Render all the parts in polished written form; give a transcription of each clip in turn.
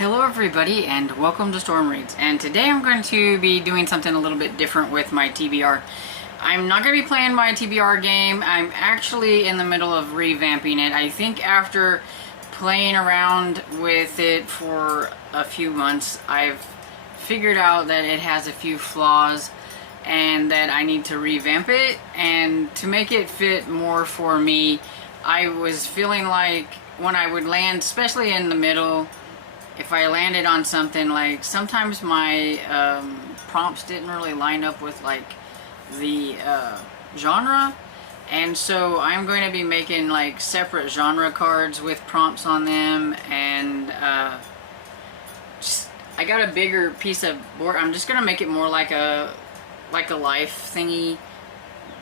Hello everybody and welcome to Storm Reads, and today I'm going to be doing something a little bit different with my TBR. I'm not going to be playing my TBR game. I'm actually in the middle of revamping it. I think after playing around with it for a few months, I've figured out that it has a few flaws and that I need to revamp it, and to make it fit more for me. I was feeling like when I would land, especially in the middle, if I landed on something, like sometimes my prompts didn't really line up with like the genre, and so I'm going to be making like separate genre cards with prompts on them. And I got a bigger piece of board. I'm just gonna make it more like a life thingy,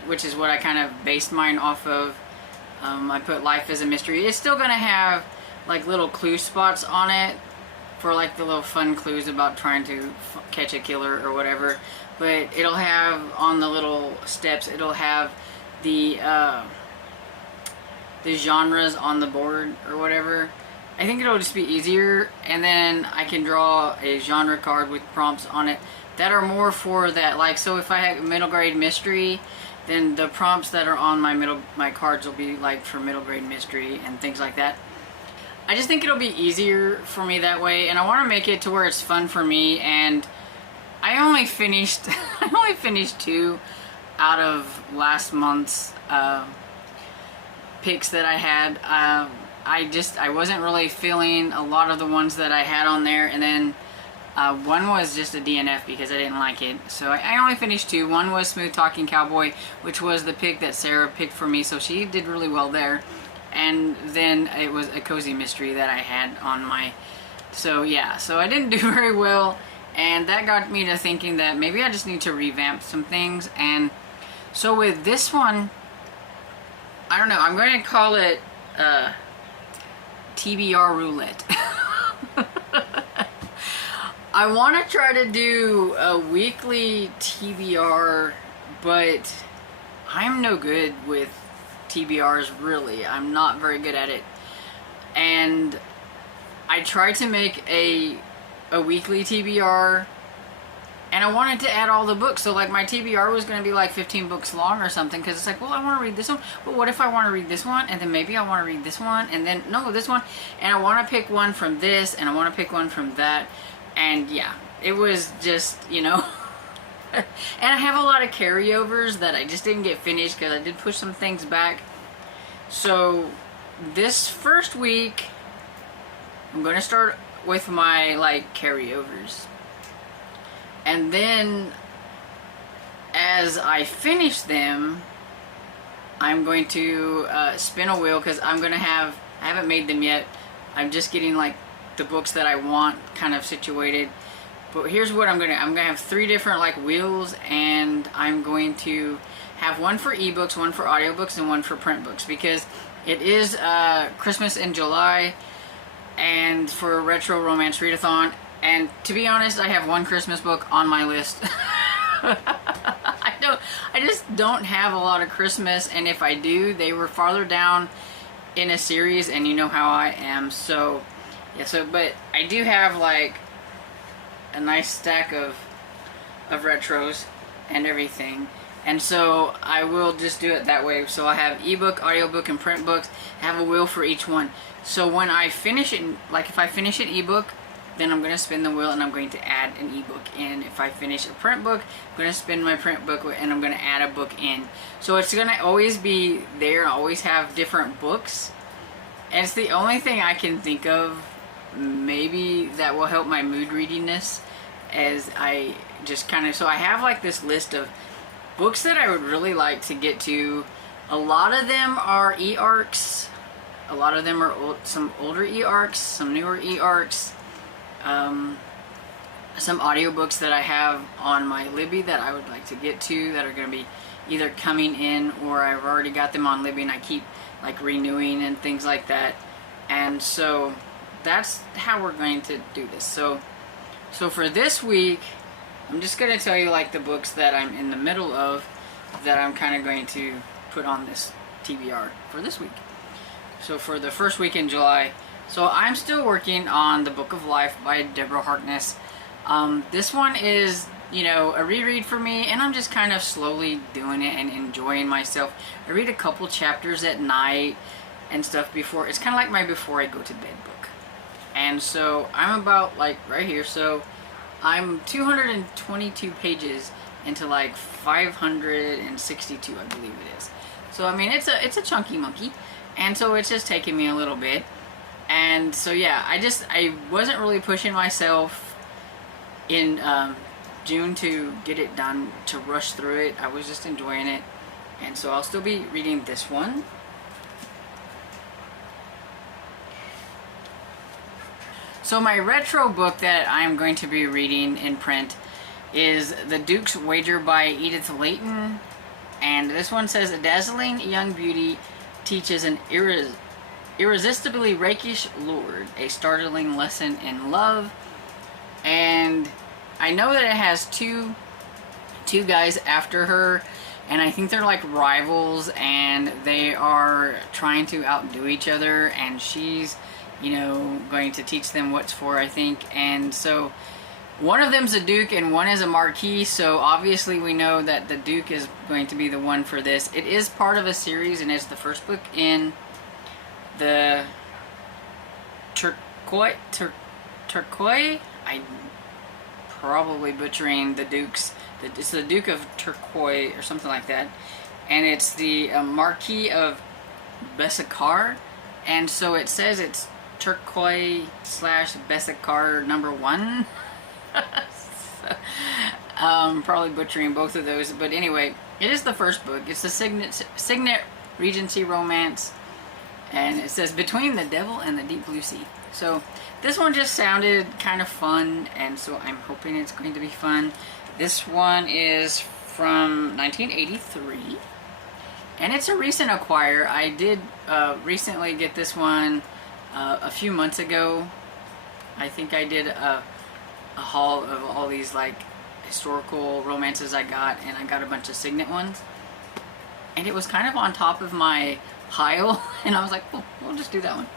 which is what I kind of based mine off of. I put life as a mystery. It's still gonna have like little clue spots on it for like the little fun clues about trying to catch a killer or whatever, but it'll have on the little steps, it'll have the genres on the board or whatever. I think it'll just be easier, and then I can draw a genre card with prompts on it that are more for that. Like, so if I have middle grade mystery, then the prompts that are on my cards will be like for middle grade mystery and things like that. I just think it'll be easier for me that way, and I want to make it to where it's fun for me. And I only finished two out of last month's picks that I had. I wasn't really feeling a lot of the ones that I had on there, and then one was just a DNF because I didn't like it. So I only finished two. One was Smooth Talking Cowboy, which was the pick that Sarah picked for me, so she did really well there. And then it was a cozy mystery that I had on my, so yeah, so I didn't do very well, and that got me to thinking that maybe I just need to revamp some things. And so with this one, I don't know, I'm going to call it TBR roulette. I want to try to do a weekly TBR, but I'm no good with TBRs, really. I'm not very good at it, and I tried to make a weekly TBR, and I wanted to add all the books. So like my TBR was going to be like 15 books long or something, because it's like, well, I want to read this one, but what if I want to read this one, and then maybe I want to read this one, and then no, this one, and I want to pick one from this, and I want to pick one from that. And yeah, it was just, you know. And I have a lot of carryovers that I just didn't get finished because I did push some things back. So this first week, I'm going to start with my like carryovers. And then as I finish them, I'm going to spin a wheel, because I'm going to I haven't made them yet. I'm just getting like the books that I want kind of situated. But here's what I'm gonna have 3 different like wheels, and I'm going to have one for ebooks, one for audiobooks, and one for print books, because it is Christmas in July, and for Retro Romance Readathon. And to be honest, I have one Christmas book on my list. I just don't have a lot of Christmas, and if I do, they were farther down in a series, and you know how I am. So yeah, but I do have like a nice stack of retros and everything, and so I will just do it that way. So I have ebook, audiobook, and print books. I have a wheel for each one. So when I finish it, like if I finish an ebook, then I'm going to spin the wheel and I'm going to add an ebook in. If I finish a print book, I'm going to spin my print book and I'm going to add a book in. So it's going to always be there. I always have different books, and it's the only thing I can think of maybe that will help my mood readiness, as I just kind of, so I have like this list of books that I would really like to get to. A lot of them are e-arcs, a lot of them are some older e-arcs, some newer e-arcs, some audiobooks that I have on my Libby that I would like to get to, that are going to be either coming in, or I've already got them on Libby and I keep like renewing and things like that. And so that's how we're going to do this. So for this week, I'm just going to tell you like the books that I'm in the middle of, that I'm kind of going to put on this TBR for this week. So for the first week in July, So I'm still working on The Book of Life by Deborah Harkness. This one is, you know, a reread for me, and I'm just kind of slowly doing it and enjoying myself. I read a couple chapters at night and stuff before. It's kind of like my before I go to bed book. And so I'm about like right here. So I'm 222 pages into like 562, I believe it is. So I mean, it's a chunky monkey, and so it's just taking me a little bit. And so yeah, I wasn't really pushing myself in June to get it done, to rush through it. I was just enjoying it, and so I'll still be reading this one. So my retro book that I'm going to be reading in print is The Duke's Wager by Edith Layton. And this one says, a dazzling young beauty teaches an irresistibly rakish lord a startling lesson in love. And I know that it has two guys after her, and I think they're like rivals, and they are trying to outdo each other, and she's, you know, going to teach them what's for, I think. And so one of them's a duke and one is a marquis, so obviously we know that the duke is going to be the one for this. It is part of a series, and it's the first book in the Turquoise. I'm probably butchering the dukes. It's the Duke of Turquoise or something like that, and it's the Marquis of Bessacar, and so it says it's Turquoise / Bessacar #1. So, probably butchering both of those, but anyway, it is the first book. It's the Signet Regency romance, and it says between the devil and the deep blue sea. So this one just sounded kind of fun, and so I'm hoping it's going to be fun. This one is from 1983, and it's a recent acquire. I did recently get this one a few months ago. I think I did a haul of all these like historical romances I got, and I got a bunch of Signet ones, and it was kind of on top of my pile, and I was like, oh, we'll just do that one.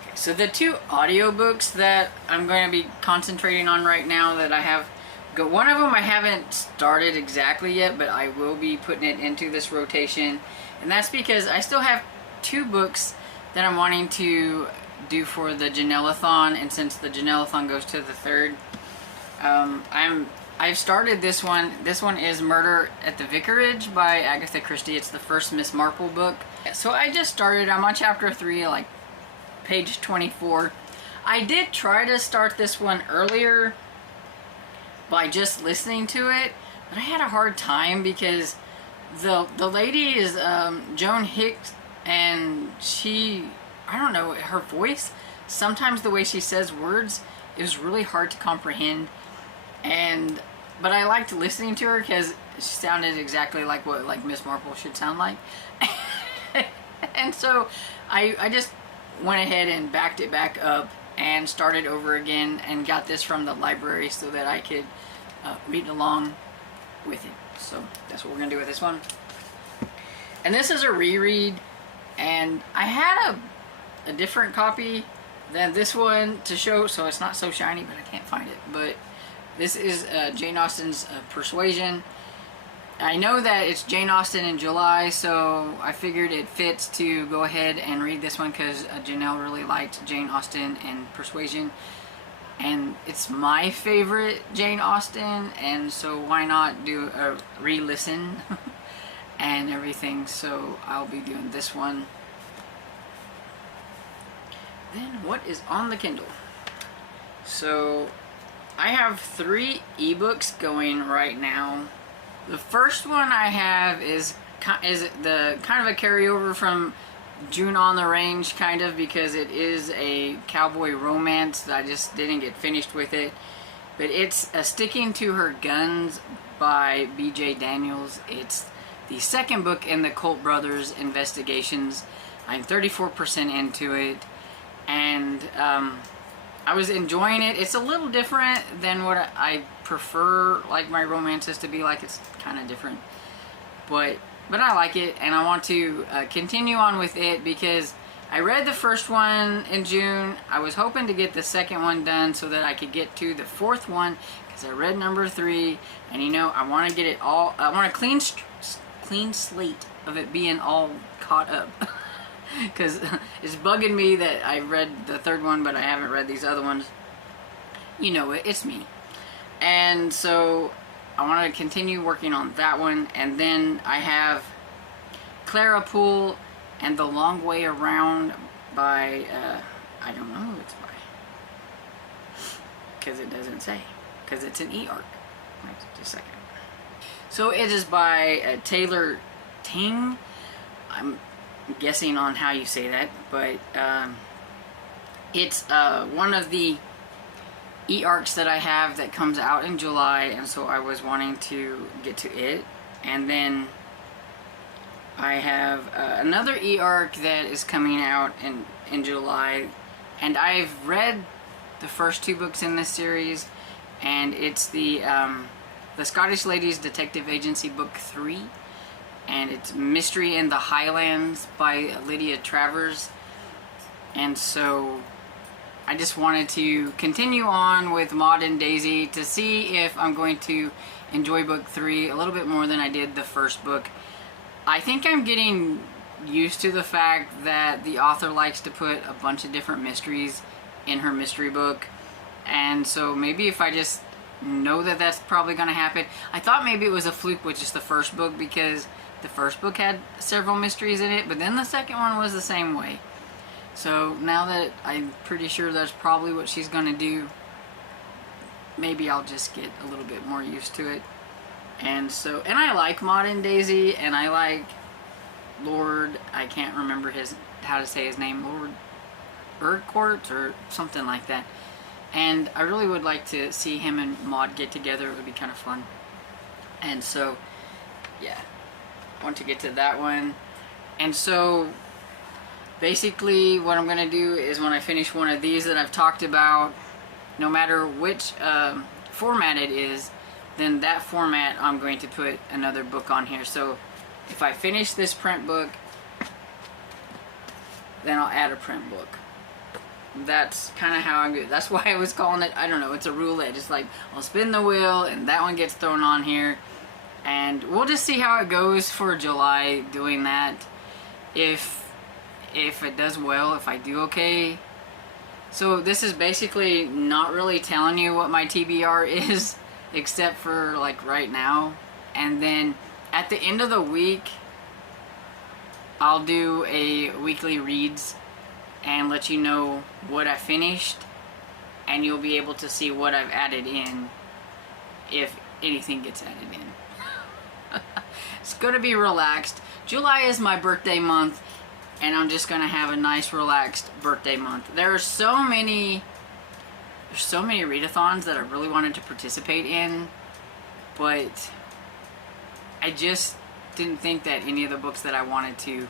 Okay, so the two audiobooks that I'm going to be concentrating on right now that I have one of them I haven't started exactly yet, but I will be putting it into this rotation, and that's because I still have two books that I'm wanting to do for the Janelle-a-thon, and since the Janelle-a-thon goes to the 3rd, I've started this one. This one is Murder at the Vicarage by Agatha Christie. It's the first Miss Marple book. So I just started. I'm on chapter 3, like page 24. I did try to start this one earlier by just listening to it, but I had a hard time because the lady is Joan Hicks, and she, I don't know, her voice, sometimes the way she says words, it was really hard to comprehend. But I liked listening to her because she sounded exactly like what like Miss Marple should sound like. And so I just went ahead and backed it back up and started over again and got this from the library so that I could read along with it. So that's what we're gonna do with this one. And this is a reread, and I had a different copy than this one to show, so it's not so shiny, but I can't find it. But this is Jane Austen's Persuasion. I know that it's Jane Austen in July, so I figured it fits to go ahead and read this one because Janelle really liked Jane Austen and Persuasion, and it's my favorite Jane Austen, and so why not do a re-listen and everything. So I'll be doing this one. Then what is on the Kindle? So I have 3 ebooks going right now. The first one I have is the kind of a carryover from June on the Range, kind of, because it is a cowboy romance. I just didn't get finished with it. But it's Sticking to Her Guns by B.J. Daniels. It's the second book in the Colt Brothers investigations. I'm 34% into it, and I was enjoying it. It's a little different than what I prefer, like my romances to be like. It's kind of different, but but I like it, and I want to continue on with it because I read the first one in June. I was hoping to get the second one done so that I could get to the fourth one, because I read number 3, and you know, I want to get it all, I want a clean slate of it being all caught up. Because it's bugging me that I read the third one, but I haven't read these other ones. You know it, it's me. And so I want to continue working on that one, and then I have Clara Poole and The Long Way Around by, I don't know who it's by, because it doesn't say, because it's an e-arc. Wait just a second. So it is by Taylor Ting. I'm guessing on how you say that, but it's one of the e-arcs that I have that comes out in July, and so I was wanting to get to it. And then I have another e-arc that is coming out in July, and I've read the first 2 books in this series, and it's the Scottish Ladies Detective Agency Book 3, and it's Mystery in the Highlands by Lydia Travers. And so I just wanted to continue on with Maud and Daisy to see if I'm going to enjoy book 3 a little bit more than I did the first book. I think I'm getting used to the fact that the author likes to put a bunch of different mysteries in her mystery book, and so maybe if I just know that that's probably going to happen. I thought maybe it was a fluke with just the first book, because the first book had several mysteries in it, but then the second one was the same way. So now that I'm pretty sure that's probably what she's going to do, maybe I'll just get a little bit more used to it. And so, and I like Maud and Daisy, and I like Lord, I can't remember how to say his name, Lord Urquhart or something like that. And I really would like to see him and Maud get together. It would be kind of fun. And so, yeah, I want to get to that one. And so, basically what I'm going to do is when I finish one of these that I've talked about, no matter which format it is, then that format I'm going to put another book on here. So if I finish this print book, then I'll add a print book. That's kind of how I'm good. That's why I was calling it, I don't know, it's a roulette. It's like I'll spin the wheel and that one gets thrown on here, and we'll just see how it goes for July doing that. If it does well, if I do okay. So this is basically not really telling you what my TBR is, except for like right now. And then at the end of the week, I'll do a weekly reads and let you know what I finished, and you'll be able to see what I've added in, if anything gets added in. It's going to be relaxed. July is my birthday month, and I'm just going to have a nice relaxed birthday month. There's so many readathons that I really wanted to participate in, but I just didn't think that any of the books that I wanted to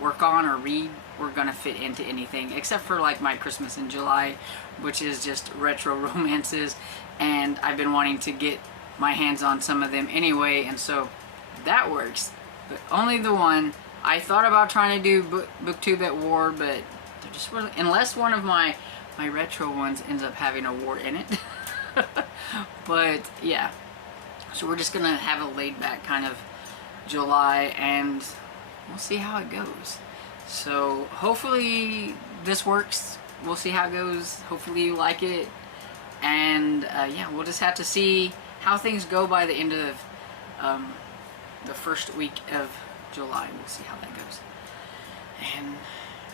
work on or read were gonna fit into anything, except for like my Christmas in July, which is just retro romances, and I've been wanting to get my hands on some of them anyway, and so that works. But only the one. I thought about trying to do booktube at war, but they're just really, unless one of my retro ones ends up having a war in it. But yeah, so we're just gonna have a laid back kind of July, and we'll see how it goes. So hopefully this works. We'll see how it goes. Hopefully you like it, and yeah, we'll just have to see how things go by the end of the first week of July. We'll see how that goes, and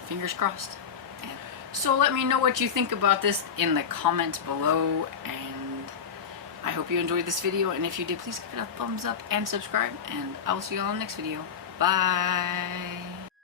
fingers crossed. And so let me know what you think about this in the comments below, and I hope you enjoyed this video, and if you did, please give it a thumbs up and subscribe, and I will see you all in the next video. Bye.